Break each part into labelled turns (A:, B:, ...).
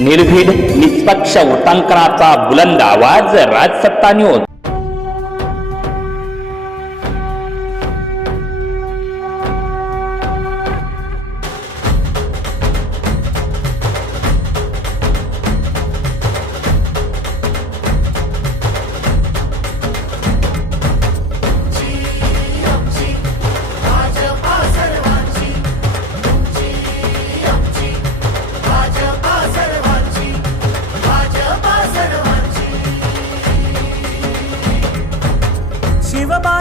A: निर्भीड निष्पक्ष वृत्तांकनाचा बुलंद आवाज राजसत्ता न्यूज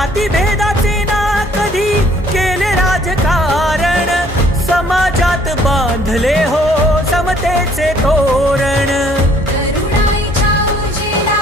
B: जाती भेदाचे ना कधी केले राजकारण? समाजात बांधले हो समतेचे तोरण.
C: करुणाईच्या उजेला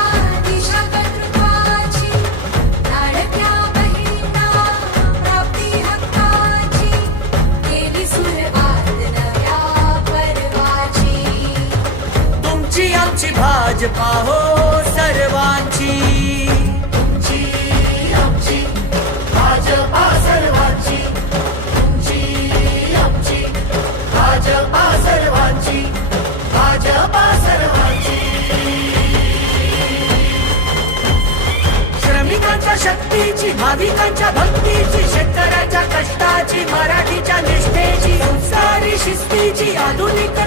B: शक्तीची भाविकांच्या भक्तीची शेतकऱ्याच्या कष्टाची मराठीच्या निष्ठेची संस्कारी शिस्तीची आधुनिक